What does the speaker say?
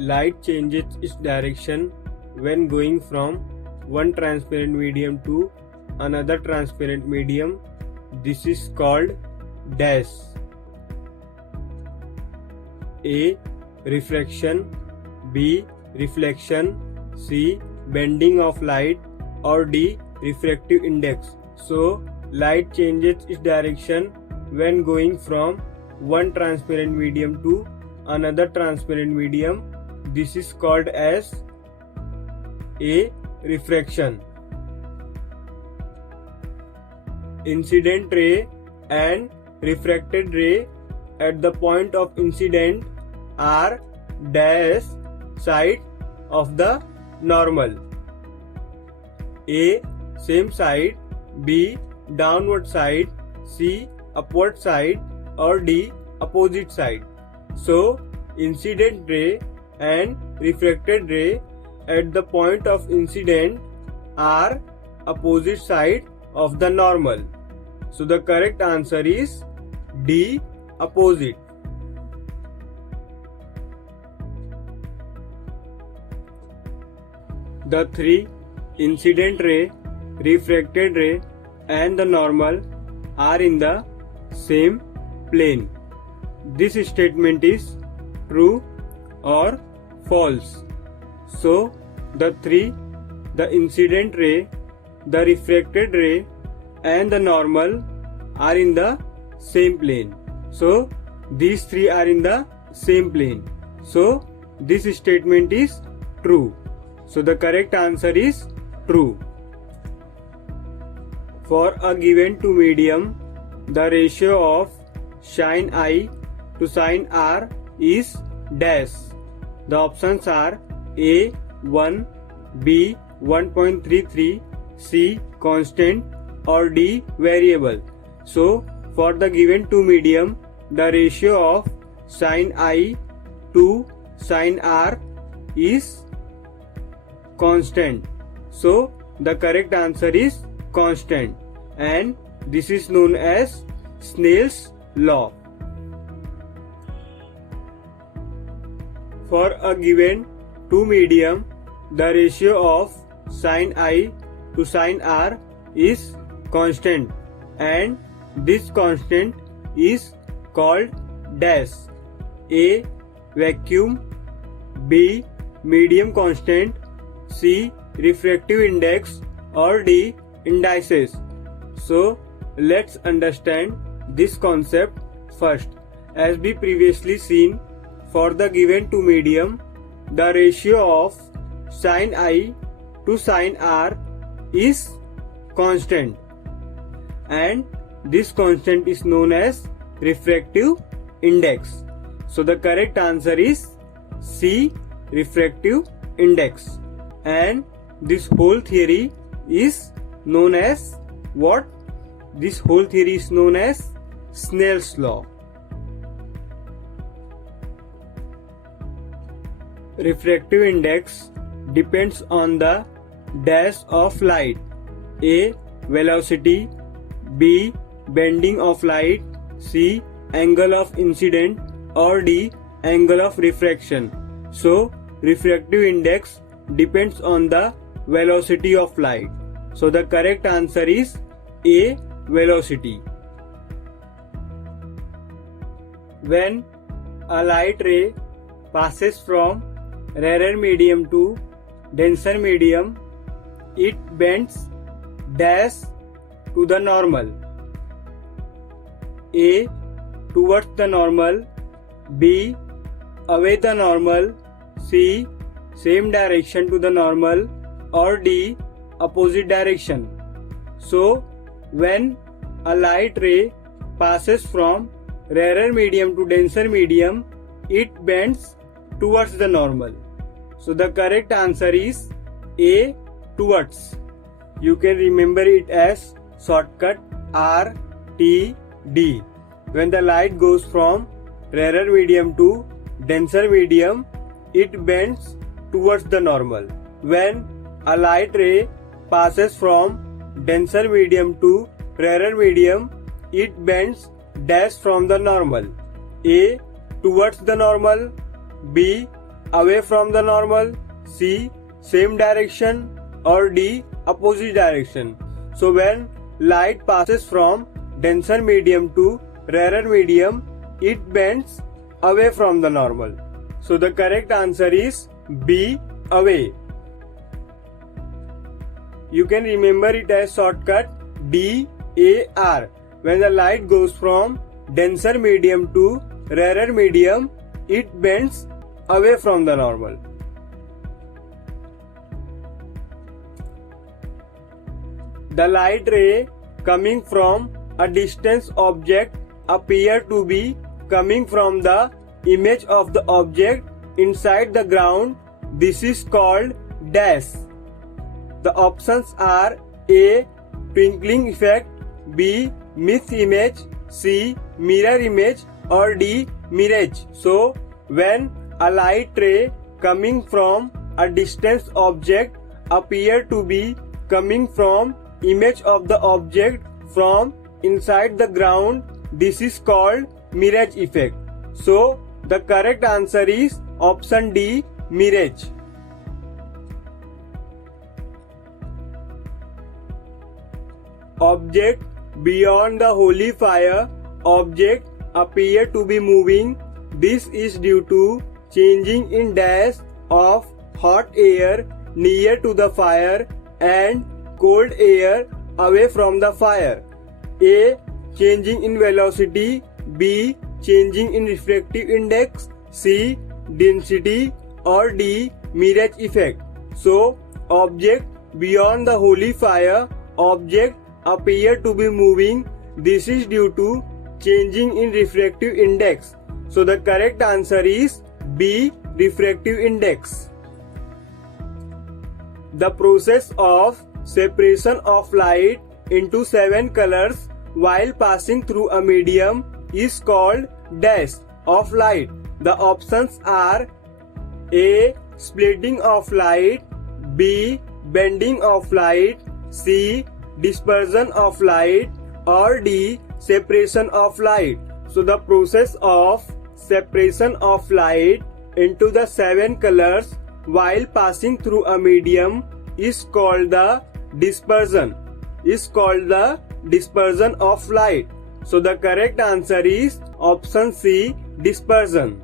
Light changes its direction when going from one transparent medium to another transparent medium. This is called dash. A. Refraction, B. Reflection, C. Bending of light, or D. Refractive index. So, light changes its direction when going from one transparent medium to another transparent medium. This is called as A. Refraction. Incident ray and refracted ray at the point of incident are dash side of the normal. A. Same side, B. Downward side, C. Upward side, or D. Opposite side. So, incident ray and refracted ray at the point of incident are opposite side of the normal. So, the correct answer is D. Opposite. The three, incident ray, refracted ray, and the normal, are in the same plane. This statement is true or false. So, the three, the incident ray, the refracted ray, and the normal are in the same plane. So, these three are in the same plane. So, this statement is true. So, the correct answer is true. For a given two medium, the ratio of sin I to sin R is dash. The options are A 1, B 1.33, C constant, or D variable. So, for the given two medium, the ratio of sin I to sin R is constant. So, the correct answer is constant, and this is known as Snell's law. For a given two medium, the ratio of sin I to sin R is constant, and this constant is called dash. A. Vacuum, B. Medium constant, C. Refractive index, or D. Indices. So, let's understand this concept first. As we previously seen, for the given two medium, the ratio of sin I to sin R is constant, and this constant is known as refractive index. So, the correct answer is C. Refractive index. And this whole theory is known as what? This whole theory is known as Snell's law. Refractive index depends on the dash of light. A. Velocity, B. Bending of light, C. Angle of incident, or D. Angle of refraction. So, refractive index depends on the velocity of light. So, the correct answer is A. Velocity. When a light ray passes from rarer medium to denser medium, it bends dash to the normal. A. Towards the normal, B. Away the normal, C. Same direction to the normal, or D. Opposite direction. So, when a light ray passes from rarer medium to denser medium, it bends towards the normal. So, the correct answer is A. Towards. You can remember it as shortcut R T D. When the light goes from rarer medium to denser medium, it bends towards the normal. When a light ray passes from denser medium to rarer medium, it bends dash from the normal. A. Towards the normal, B. away from the normal, C. same direction, or D. opposite direction. So when light passes from denser medium to rarer medium, it bends away from the normal. So the correct answer is B. away. You can remember it as shortcut DAR. When the light goes from denser medium to rarer medium, it bends away from the normal. The light ray coming from a distant object appear to be coming from the image of the object inside the ground. This is called dash. The options are A. twinkling effect, B. myth image, C. mirror image, or D. mirage. So when a light ray coming from a distant object appear to be coming from image of the object from inside the ground, this is called mirage effect. So the correct answer is option D. mirage. Object beyond the holy fire, object appear to be moving. This is due to changing in dash of hot air near to the fire and cold air away from the fire. A. changing in velocity, B. changing in refractive index, C. density, or D. mirage effect. So object beyond the holy fire, object appear to be moving. This is due to changing in refractive index. So the correct answer is B. refractive index. The process of separation of light into 7 colors while passing through a medium is called dash of light. The options are A. splitting of light, B. bending of light, C. dispersion of light, or D. separation of light. So the process of separation of light into the 7 colors while passing through a medium is called the dispersion. Of light. So the correct answer is option C. dispersion.